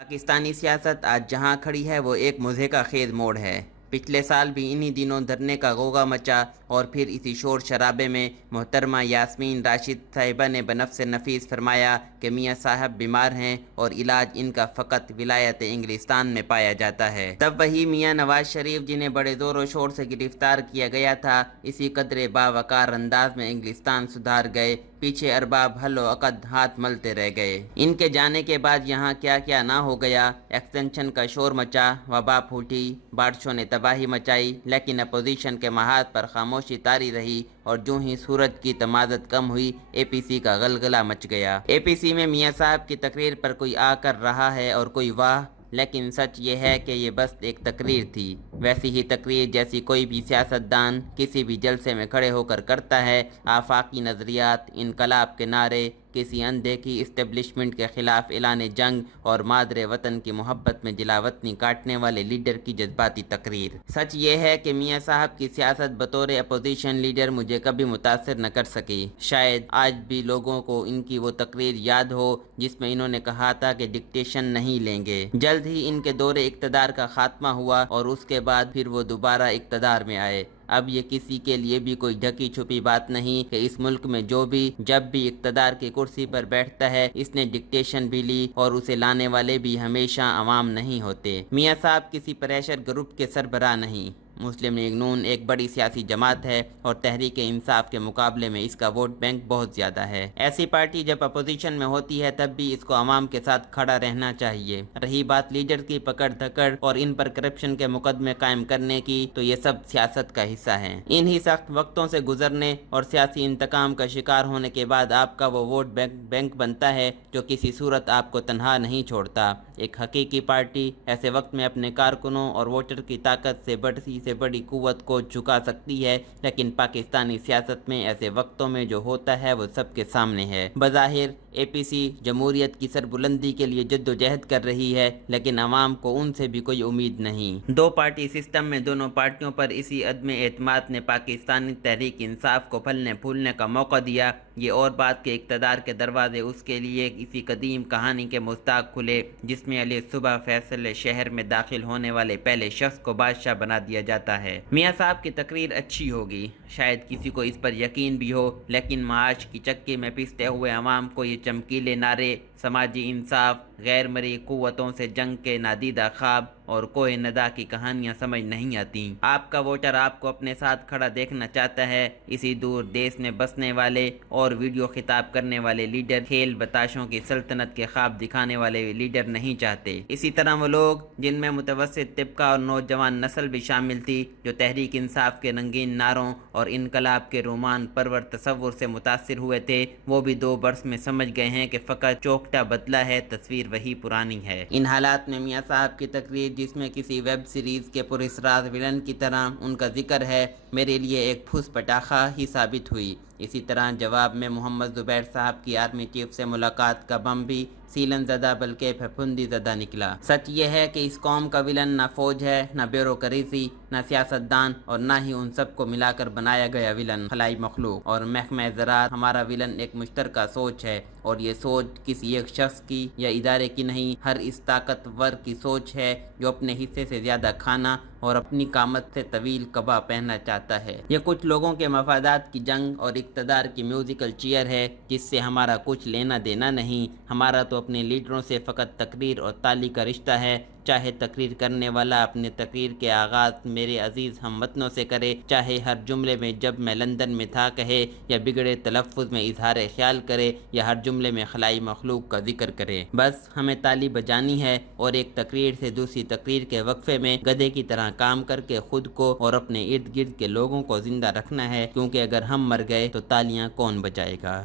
پاکستانی سیاست آج جہاں کھڑی ہے وہ ایک مضحکہ خیز موڑ ہے۔ پچھلے سال بھی انہی دنوں دھرنے کا غوغا مچا اور پھر اسی شور شرابے میں محترمہ یاسمین راشد صاحبہ نے بنفس نفیس فرمایا کہ میاں صاحب بیمار ہیں اور علاج ان کا فقط ولایت انگلستان میں پایا جاتا ہے۔ تب وہی میاں نواز شریف جنہیں بڑے زور و شور سے گرفتار کیا گیا تھا اسی قدر باوقار انداز میں انگلستان سدھار گئے، پیچھے ارباب حل و عقد ہاتھ ملتے رہ گئے۔ ان کے جانے کے بعد یہاں کیا کیا نہ ہو گیا۔ ایکسٹینشن کا شور مچا، وبا پھوٹی، بارشوں نے تباہی مچائی، لیکن اپوزیشن کے محاذ پر خاموشی طاری رہی اور جو ہی سورج کی تمازت کم ہوئی اے پی سی کا غلغلہ مچ گیا۔ اے پی سی میں میاں صاحب کی تقریر پر کوئی آ کر رہا ہے اور کوئی واہ، لیکن سچ یہ ہے کہ یہ بس ایک تقریر تھی، ویسی ہی تقریر جیسی کوئی بھی سیاستدان کسی بھی جلسے میں کھڑے ہو کر کرتا ہے۔ آفاقی نظریات، انقلاب کے نعرے، کسی اندیکھی اسٹیبلشمنٹ کے خلاف اعلان جنگ اور مادر وطن کی محبت میں جلاوطنی کاٹنے والے لیڈر کی جذباتی تقریر۔ سچ یہ ہے کہ میاں صاحب کی سیاست بطور اپوزیشن لیڈر مجھے کبھی متاثر نہ کر سکی۔ شاید آج بھی لوگوں کو ان کی وہ تقریر یاد ہو جس میں انہوں نے کہا تھا کہ ڈکٹیشن نہیں لیں گے۔ جلد ہی ان کے دور اقتدار کا خاتمہ ہوا اور اس کے بعد پھر وہ دوبارہ اقتدار میں آئے۔ اب یہ کسی کے لیے بھی کوئی ڈھکی چھپی بات نہیں کہ اس ملک میں جو بھی جب بھی اقتدار کی کرسی پر بیٹھتا ہے اس نے ڈکٹیشن بھی لی اور اسے لانے والے بھی ہمیشہ عوام نہیں ہوتے۔ میاں صاحب کسی پریشر گروپ کے سربراہ نہیں۔ مسلم لیگ نون ایک بڑی سیاسی جماعت ہے اور تحریک انصاف کے مقابلے میں اس کا ووٹ بینک بہت زیادہ ہے۔ ایسی پارٹی جب اپوزیشن میں ہوتی ہے تب بھی اس کو عوام کے ساتھ کھڑا رہنا چاہیے۔ رہی بات لیڈر کی پکڑ دھکڑ اور ان پر کرپشن کے مقدمے قائم کرنے کی تو یہ سب سیاست کا حصہ ہے۔ انہی سخت وقتوں سے گزرنے اور سیاسی انتقام کا شکار ہونے کے بعد آپ کا وہ ووٹ بینک بنتا ہے جو کسی صورت آپ کو تنہا نہیں چھوڑتا۔ ایک حقیقی پارٹی ایسے وقت میں اپنے کارکنوں اور ووٹر کی طاقت سے بڑی قوت کو جھکا سکتی ہے، لیکن پاکستانی سیاست میں ایسے وقتوں میں جو ہوتا ہے وہ سب کے سامنے ہے۔ بظاہر اے پی سی جمہوریت کی سربلندی کے لیے جدوجہد کر رہی ہے، لیکن عوام کو ان سے بھی کوئی امید نہیں۔ دو پارٹی سسٹم میں دونوں پارٹیوں پر اسی عدم اعتماد نے پاکستانی تحریک انصاف کو پھلنے پھولنے کا موقع دیا۔ یہ اور بات کہ اقتدار کے دروازے اس کے لیے اسی قدیم کہانی کے مستاق کھلے جس میں علی صبح فیصل شہر میں داخل ہونے والے پہلے شخص کو بادشاہ بنا دیا جاتا ہے۔ میاں صاحب کی تقریر اچھی ہوگی، شاید کسی کو اس پر یقین بھی ہو، لیکن معاش کی چکی میں پستے ہوئے عوام کو یہ چمکیلے نعرے، سماجی انصاف، غیر مرئی قوتوں سے جنگ کے نادیدہ خواب اور کوہ ندا کی کہانیاں سمجھ نہیں آتی۔ آپ کا ووٹر آپ کو اپنے ساتھ کھڑا دیکھنا چاہتا ہے، اسی دور دیس میں بسنے والے اور ویڈیو خطاب کرنے والے لیڈر، کھیل بتاشوں کی سلطنت کے خواب دکھانے والے لیڈر نہیں چاہتے۔ اسی طرح وہ لوگ جن میں متوسط طبقہ اور نوجوان نسل بھی شامل تھی جو تحریک انصاف کے رنگین نعروں اور انقلاب کے رومان پرور تصور سے متاثر ہوئے تھے، وہ بھی 2 برس میں سمجھ گئے ہیں کہ فقط چوکٹا بدلا ہے، تصویر وہی پرانی ہے۔ ان حالات میں میاں صاحب کی تقریر جس میں کسی ویب سیریز کے پراسرار ویلن کی طرح ان کا ذکر ہے، میرے لیے ایک پھوس پٹاخہ ہی ثابت ہوئی۔ اسی طرح جواب میں محمد زبیر صاحب کی آرمی چیف سے ملاقات کا بم بھی سیلن زدہ بلکہ پھپھندی زدہ نکلا۔ سچ یہ ہے کہ اس قوم کا ویلن نہ فوج ہے، نہ بیوروکریسی، نہ سیاستدان اور نہ ہی ان سب کو ملا کر بنایا گیا ویلن خلائی مخلوق اور محکمہ زراعت۔ ہمارا ویلن ایک مشترکہ سوچ ہے اور یہ سوچ کسی ایک شخص کی یا ادارے کی نہیں، ہر اس طاقتور کی سوچ ہے جو اپنے حصے سے زیادہ کھانا اور اپنی قامت سے طویل قبا پہننا چاہتا ہے۔ یہ کچھ لوگوں کے مفادات کی جنگ اور اقتدار کی میوزیکل چیئر ہے جس سے ہمارا کچھ لینا دینا نہیں۔ ہمارا تو اپنے لیڈروں سے فقط تقریر اور تالی کا رشتہ ہے، چاہے تقریر کرنے والا اپنے تقریر کے آغاز میرے عزیز ہم وطنوں سے کرے، چاہے ہر جملے میں جب میں لندن میں تھا کہے، یا بگڑے تلفظ میں اظہار خیال کرے، یا ہر جملے میں خلائی مخلوق کا ذکر کرے۔ بس ہمیں تالی بجانی ہے اور ایک تقریر سے دوسری تقریر کے وقفے میں گدھے کی طرح کام کر کے خود کو اور اپنے ارد گرد کے لوگوں کو زندہ رکھنا ہے، کیونکہ اگر ہم مر گئے تو تالیاں کون بجائے گا۔